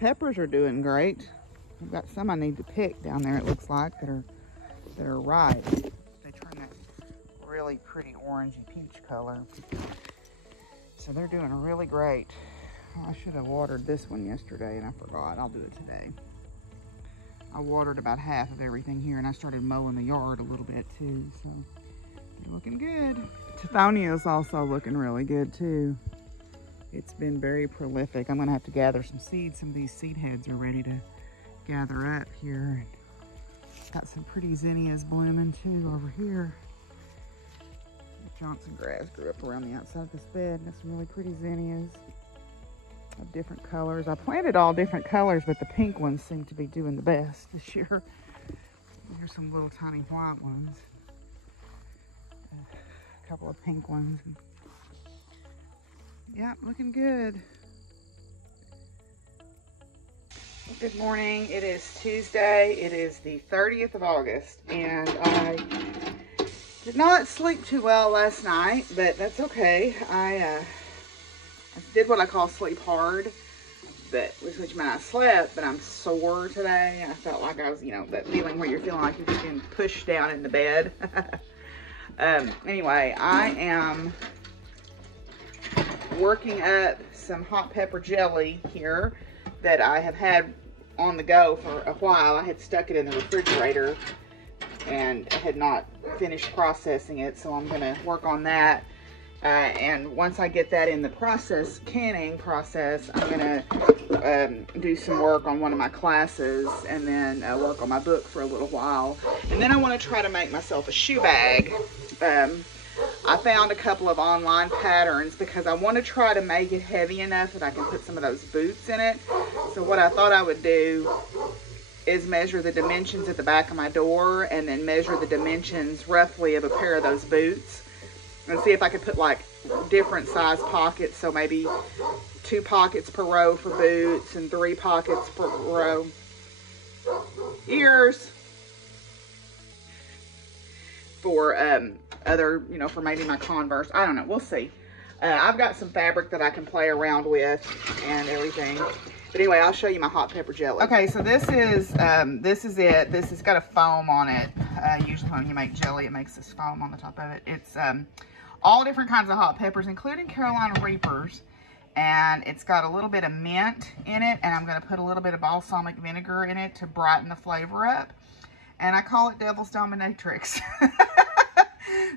peppers are doing great. I've got some I need to pick down there, it looks like, that are ripe. They turn that really pretty orangey peach color. So they're doing really great. Oh, I should have watered this one yesterday and I forgot. I'll do it today. I watered about half of everything here and I started mowing the yard a little bit too, so they're looking good. Tithonia is also looking really good too. It's been very prolific. I'm gonna have to gather some seeds. Some of these seed heads are ready to gather up here. Got some pretty zinnias blooming too over here. Johnson grass grew up around the outside of this bed. Got some really pretty zinnias of different colors. I planted all different colors, but the pink ones seem to be doing the best this year. Here's some little tiny white ones. A couple of pink ones. Yeah, looking good. Good morning. It is Tuesday. It is the 30th of August, and I did not sleep too well last night, but that's okay. I did what I call sleep hard, which meant I slept, but I'm sore today. I felt like I was, you know, that feeling where you're feeling like you're just getting pushed down in the bed. Anyway, I am working up some hot pepper jelly here that I have had on the go for a while. I had stuck it in the refrigerator and had not finished processing it, so I'm going to work on that. And once I get that in the canning process, I'm going to do some work on one of my classes and then work on my book for a little while. And then I want to try to make myself a shoe bag. I found a couple of online patterns because I want to try to make it heavy enough that I can put some of those boots in it. So what I thought I would do is measure the dimensions at the back of my door and then measure the dimensions roughly of a pair of those boots and see if I could put like different size pockets. So maybe 2 pockets per row for boots and 3 pockets per row. Ears. For other, you know, for maybe my Converse. I don't know. We'll see. I've got some fabric that I can play around with and everything. But anyway, I'll show you my hot pepper jelly. Okay, so this is it. This has got a foam on it. Usually when you make jelly, it makes this foam on the top of it. It's all different kinds of hot peppers, including Carolina Reapers. And it's got a little bit of mint in it. And I'm going to put a little bit of balsamic vinegar in it to brighten the flavor up. And I call it Devil's Dominatrix.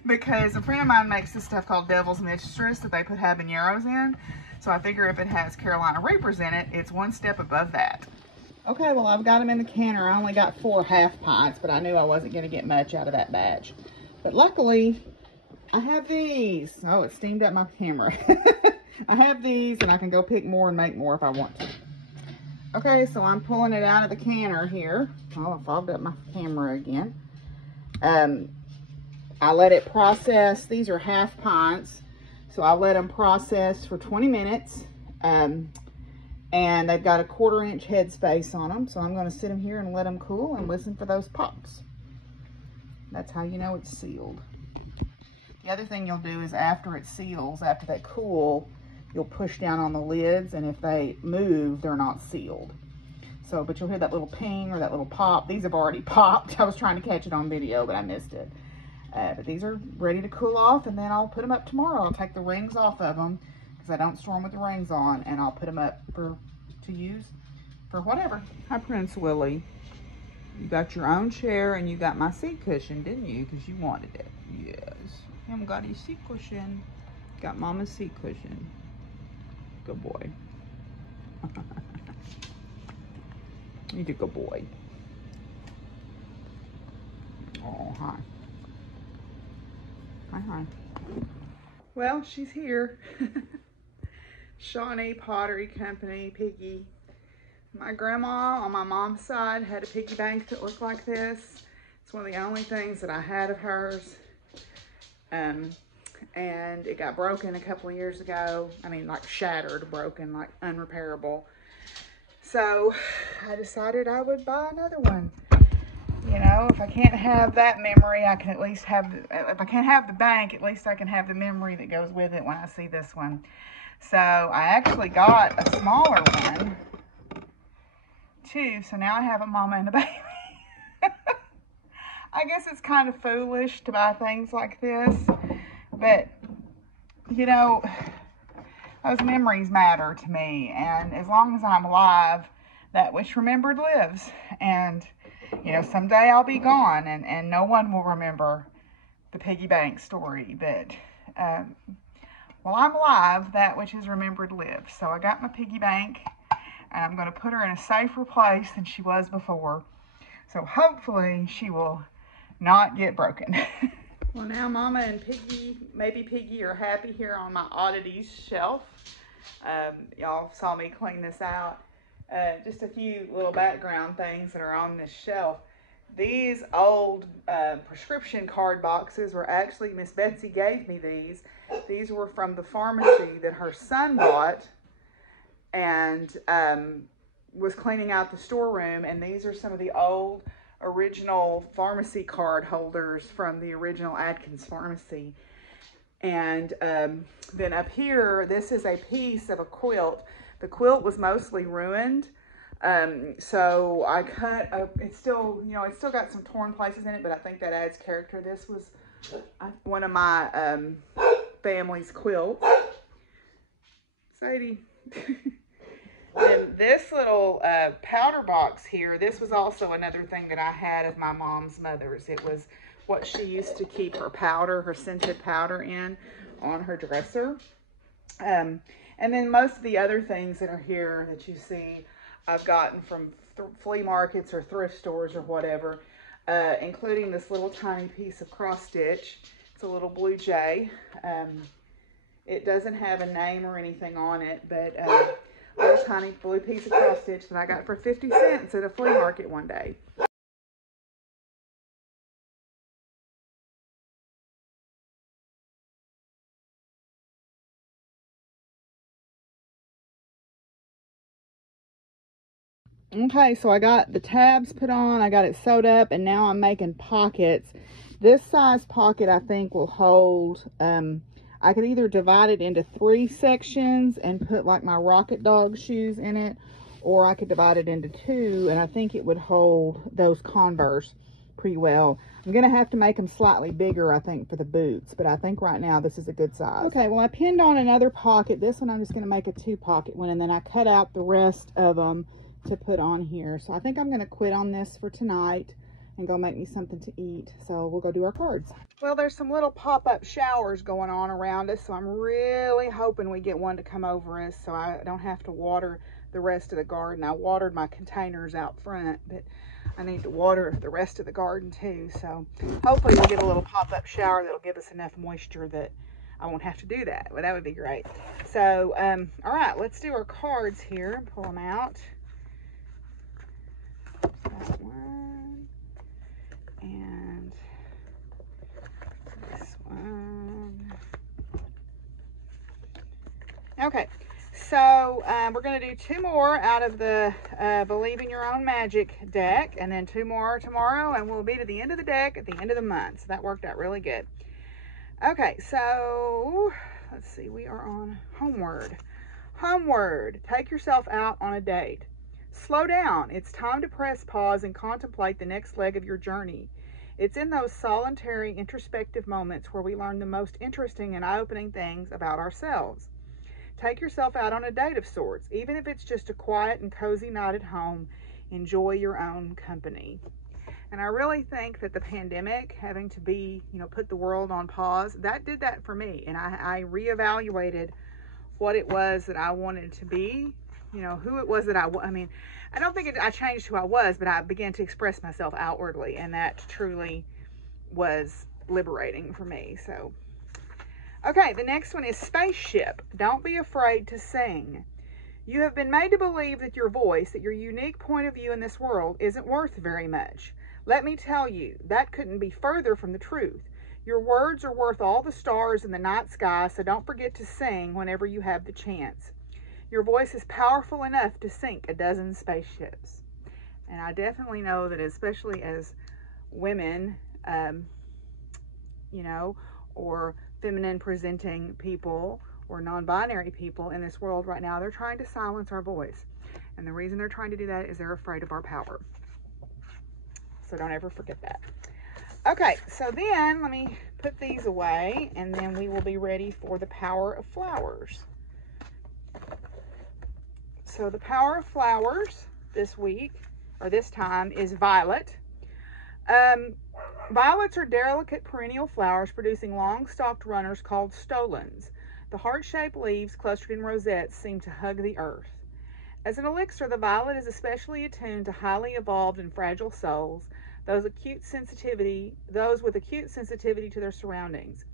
Because a friend of mine makes this stuff called Devil's Mistress that they put habaneros in. So I figure if it has Carolina Reapers in it, it's one step above that. Okay, well, I've got them in the canner. I only got 4 half pints, but I knew I wasn't going to get much out of that batch. But luckily, I have these. Oh, it steamed up my camera. I have these, and I can go pick more and make more if I want to. Okay, so I'm pulling it out of the canner here. Oh, I fogged up my camera again. I let it process. These are half pints. So I let them process for 20 minutes. And they've got a 1/4 inch head space on them. So I'm going to sit them here and let them cool and listen for those pops. That's how you know it's sealed. The other thing you'll do is after it seals, after they cool, you'll push down on the lids. And if they move, they're not sealed. So, but you'll hear that little ping or that little pop. These have already popped. I was trying to catch it on video, but I missed it. But these are ready to cool off, and then I'll put them up tomorrow. I'll take the rings off of them because I don't store them with the rings on, and I'll put them up to use for whatever. Hi, Prince Willie. You got your own chair, and you got my seat cushion, didn't you? Because you wanted it. Yes. Him got his seat cushion. Got Mama's seat cushion. Good boy. He's a good boy. Oh, hi. Hi. Well, she's here. Shawnee Pottery Company, Piggy. My grandma on my mom's side had a piggy bank that looked like this. It's one of the only things that I had of hers. And it got broken a couple of years ago. I mean, like shattered, broken, like unrepairable. So I decided I would buy another one. You know, if I can't have that memory, I can at least have, if I can't have the bank, at least I can have the memory that goes with it when I see this one. So I actually got a smaller one too. So now I have a mama and a baby. I guess it's kind of foolish to buy things like this, but you know, those memories matter to me, and as long as I'm alive, that which remembered lives. And you know, someday I'll be gone, and no one will remember the piggy bank story, but while I'm alive, that which is remembered lives. So I got my piggy bank, and I'm going to put her in a safer place than she was before. So hopefully she will not get broken. Well, now Mama and Piggy, maybe Piggy, are happy here on my oddities shelf. Y'all saw me clean this out. Just a few little background things that are on this shelf. These old prescription card boxes were actually, Miss Betsy gave me these. These were from the pharmacy that her son bought and was cleaning out the storeroom. And these are some of the old original pharmacy card holders from the original Atkins pharmacy. And then up here, this is a piece of a quilt. The quilt was mostly ruined. So I cut it's still, you know, it's still got some torn places in it, but I think that adds character. This was one of my family's quilts. Sadie. And this little powder box here, this was also another thing that I had of my mom's mother's. It was what she used to keep her powder, her scented powder in on her dresser. And then most of the other things that are here that you see, I've gotten from flea markets or thrift stores or whatever, including this little tiny piece of cross stitch. It's a little blue jay. It doesn't have a name or anything on it, but little tiny blue piece of cross stitch that I got for 50 cents at a flea market one day. Okay, so I got the tabs put on, I got it sewed up, and now I'm making pockets. This size pocket I think will hold, I could either divide it into 3 sections and put like my Rocket Dog shoes in it, or I could divide it into 2, and I think it would hold those Converse pretty well. I'm gonna have to make them slightly bigger, I think, for the boots, but I think right now this is a good size. Okay, well I pinned on another pocket. This one I'm just gonna make a 2 pocket one, and then I cut out the rest of them to put on here. So I think I'm gonna quit on this for tonight and go make me something to eat. So we'll go do our cards. Well, there's some little pop-up showers going on around us, so I'm really hoping we get one to come over us so I don't have to water the rest of the garden. I watered my containers out front, but I need to water the rest of the garden too. So hopefully we'll get a little pop-up shower that'll give us enough moisture that I won't have to do that. Well, that would be great. So, all right, let's do our cards here and pull them out. That one and this one. Okay, so we're going to do 2 more out of the Believe in Your Own Magic deck, and then 2 more tomorrow, and we'll be to the end of the deck at the end of the month. So that worked out really good. Okay, so let's see, we are on Homeward. Homeward, take yourself out on a date. Slow down. It's time to press pause and contemplate the next leg of your journey. It's in those solitary, introspective moments where we learn the most interesting and eye-opening things about ourselves. Take yourself out on a date of sorts, even if it's just a quiet and cozy night at home. Enjoy your own company. And I really think that the pandemic, having to be, you know, put the world on pause, that did that for me. And I reevaluated what it was that I wanted to be, you know, who it was that I mean, I don't think I changed who I was, but I began to express myself outwardly, and that truly was liberating for me. So, okay, the next one is Spaceship. Don't be afraid to sing. You have been made to believe that your voice, that your unique point of view in this world isn't worth very much. Let me tell you, that couldn't be further from the truth. Your words are worth all the stars in the night sky, so don't forget to sing whenever you have the chance. Your voice is powerful enough to sink a dozen spaceships. And I definitely know that, especially as women, you know, or feminine presenting people or non-binary people in this world right now, they're trying to silence our voice. And the reason they're trying to do that is they're afraid of our power. So don't ever forget that. Okay, so then let me put these away, and then we will be ready for the power of flowers. So the power of flowers this week, or this time, is violet. Violets are delicate perennial flowers producing long-stalked runners called stolons. The heart-shaped leaves clustered in rosettes seem to hug the earth. As an elixir, the violet is especially attuned to highly evolved and fragile souls, those with acute sensitivity to their surroundings.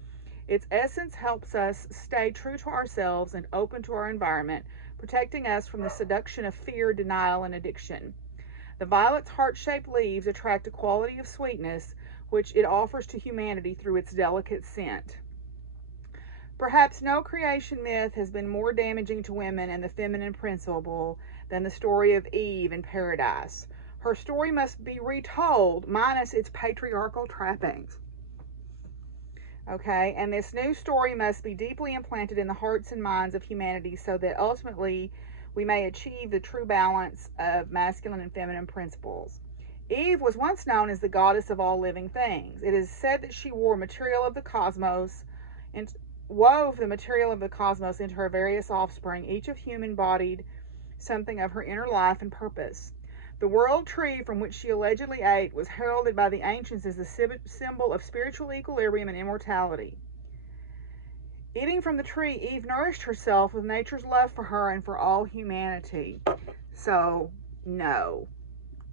Its essence helps us stay true to ourselves and open to our environment, protecting us from the seduction of fear, denial, and addiction. The violet's heart-shaped leaves attract a quality of sweetness which it offers to humanity through its delicate scent. Perhaps no creation myth has been more damaging to women and the feminine principle than the story of Eve in paradise. Her story must be retold, minus its patriarchal trappings. Okay, and this new story must be deeply implanted in the hearts and minds of humanity so that ultimately we may achieve the true balance of masculine and feminine principles. Eve was once known as the goddess of all living things. It is said that she wove the material of the cosmos into her various offspring, each of whom embodied something of her inner life and purpose. The world tree from which she allegedly ate was heralded by the ancients as the symbol of spiritual equilibrium and immortality. Eating from the tree, Eve nourished herself with nature's love for her and for all humanity. So, no.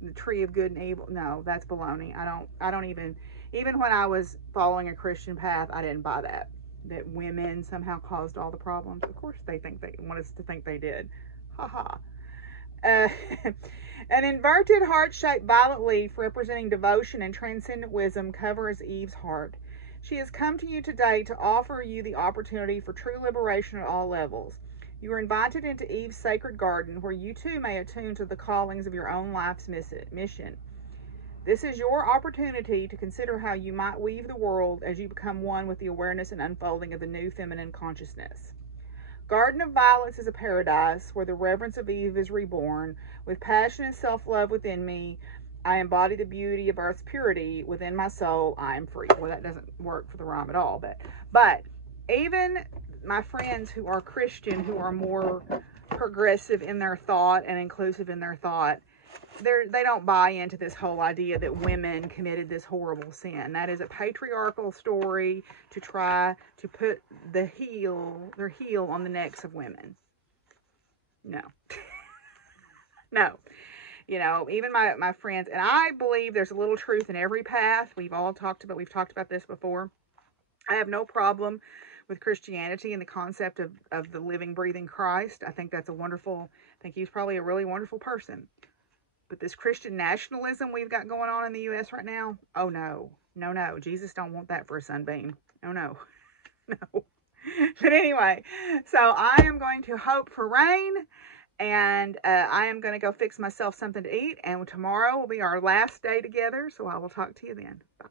The tree of good and evil, no, that's baloney. I don't even when I was following a Christian path, I didn't buy that women somehow caused all the problems. Of course they want us to think they did. Haha. An inverted heart-shaped violet leaf representing devotion and transcendent wisdom covers Eve's heart. She has come to you today to offer you the opportunity for true liberation at all levels. You are invited into Eve's sacred garden, where you too may attune to the callings of your own life's mission. This is your opportunity to consider how you might weave the world as you become one with the awareness and unfolding of the new feminine consciousness. Garden of Violets is a paradise where the reverence of Eve is reborn. With passion and self-love within me, I embody the beauty of Earth's purity. Within my soul, I am free. Well, that doesn't work for the rhyme at all, but even my friends who are Christian, who are more progressive in their thought and inclusive in their thought, they don't buy into this whole idea that women committed this horrible sin. That is a patriarchal story to try to put their heel on the necks of women. No. No. You know, even my friends, and I believe there's a little truth in every path. We've talked about this before. I have no problem with Christianity and the concept of the living, breathing Christ. I think he's probably a really wonderful person. But this Christian nationalism we've got going on in the U.S. right now, oh no. No. Jesus don't want that for a sunbeam. Oh no. No. But anyway, so I am going to hope for rain, and I am going to go fix myself something to eat, and tomorrow will be our last day together, so I will talk to you then. Bye.